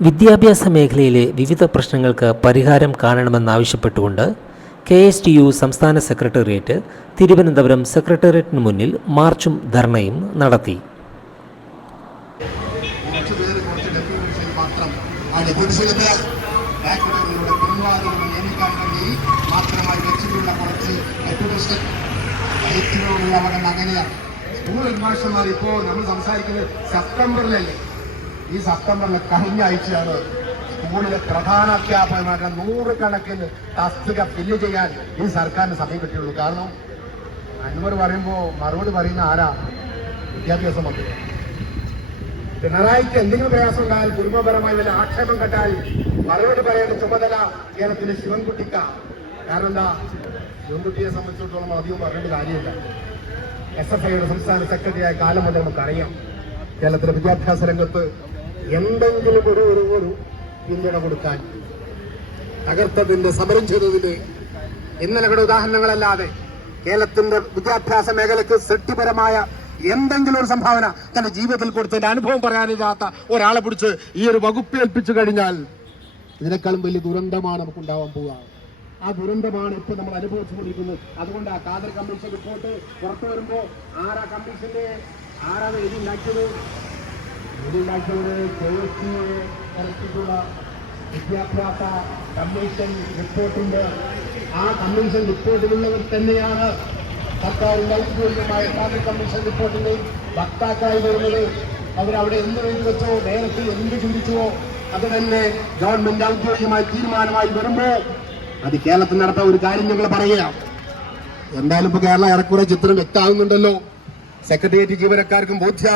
വിദ്യാഭ്യാസ മേഖലയിലെ വിവിധ പ്രശ്നങ്ങൾക്ക് പരിഹാരം കാണണമെന്നാവശ്യപ്പെട്ടുകൊണ്ട് കെ എസ് ടി യു സംസ്ഥാന സെക്രട്ടേറിയറ്റ് തിരുവനന്തപുരം സെക്രട്ടേറിയറ്റിന് മുന്നിൽ മാർച്ചും ധർണയും നടത്തി. സ്കൂൾ ഹെഡ്മാസ്റ്റർമാർ ഇപ്പോൾ നമ്മൾ സംസാരിക്കുന്നത് സെപ്റ്റംബറിലല്ലേ? ഈ സെപ്റ്റംബറിൽ കഴിഞ്ഞ ആഴ്ചയാണ് സ്കൂളിലെ പ്രധാന അധ്യാപകന്മാരുടെ നൂറുകണക്കിന് തസ്തിക ഫില്ല് ചെയ്യാൻ ഈ സർക്കാരിന് സമയം കിട്ടിയുള്ളൂ. കാരണം അൻവർ പറയുമ്പോൾ മറുപടി പറയുന്ന ആരാ? വിദ്യാഭ്യാസ മന്ത്രി. പിണറായിക്ക് എന്തെങ്കിലും പ്രയാസം ഉണ്ടായാൽ കുടുംബപരമായി വല്ല ആക്ഷേപം കെട്ടാൽ മറുപടി പറയേണ്ട ചുമതല കേരളത്തിലെ ശിവൻകുട്ടിക്ക. കാരണം എന്താ? ശിവൻകുട്ടിയെ സംബന്ധിച്ചിടത്തോളം അധികം പറയേണ്ട കാര്യമില്ല. എസ് എഫ് ഐയുടെ സംസ്ഥാന സെക്രട്ടറിയായ കാലം മുതൽ നമുക്കറിയാം. കേരളത്തിലെ വിദ്യാഭ്യാസ രംഗത്ത് എന്തെങ്കിലും ഒരു ഒരു ഒരു പിന്തുണ കൊടുക്കാൻ തകർത്തതിന്റെ സമരം ചെയ്തതിന്റെ ഇന്നലകളുടെ ഉദാഹരണങ്ങളല്ലാതെ കേരളത്തിന്റെ വിദ്യാഭ്യാസ മേഖലയ്ക്ക് സൃഷ്ടിപരമായ എന്തെങ്കിലും ഒരു സംഭാവന തന്റെ ജീവിതത്തിൽ കൊടുത്തതിന്റെ അനുഭവം പറയാനില്ലാത്ത ഒരാളെ പിടിച്ച് ഈ ഒരു വകുപ്പ് ഏൽപ്പിച്ചു കഴിഞ്ഞാൽ ഇതിനേക്കാളും വലിയ ദുരന്തമാണ് നമുക്ക് ഉണ്ടാവാൻ പോവുക. ആ ദുരന്തമാണ് ഇപ്പൊ നമ്മൾ അനുഭവിച്ചു കൊണ്ടിരിക്കുന്നത്. അതുകൊണ്ട് ആ കാതർ കമ്മീഷൻ റിപ്പോർട്ട് പുറത്തു വരുമ്പോ ആരാ കമ്മീഷന്റെ ആരാണ് എഴുതിണ്ടാക്കിയത് എഴുതിണ്ടാക്കിയത് കെ എസ് ഇറക്കിയിട്ടുള്ള വിദ്യാഭ്യാസ കമ്മീഷൻ റിപ്പോർട്ടുണ്ട്. ആ കമ്മീഷൻ റിപ്പോർട്ടിലുള്ളവർ തന്നെയാണ് സർക്കാരിന്റെ ഔദ്യോഗികമായ കാതർ കമ്മീഷൻ റിപ്പോർട്ടിന്റെ വക്താക്കളായി വരുന്നത്. അവരവിടെ എന്ത് എഴുതി വെച്ചോ നേരത്തെ എന്ത് ചിന്തിച്ചുവോ അത് തന്നെ ഗവൺമെന്റ് ഔദ്യോഗികമായ തീരുമാനമായി വരുമ്പോ അത് കേരളത്തിൽ നടത്താൻ ഒരു കാര്യം ഞങ്ങൾ പറയുക. എന്തായാലും ഇപ്പൊ കേരളം ഏറെക്കുറെ ചിത്രം വ്യക്തമാകുന്നുണ്ടല്ലോ. സെക്രട്ടേറിയറ്റ് ജീവനക്കാർക്കും ബോധ്യ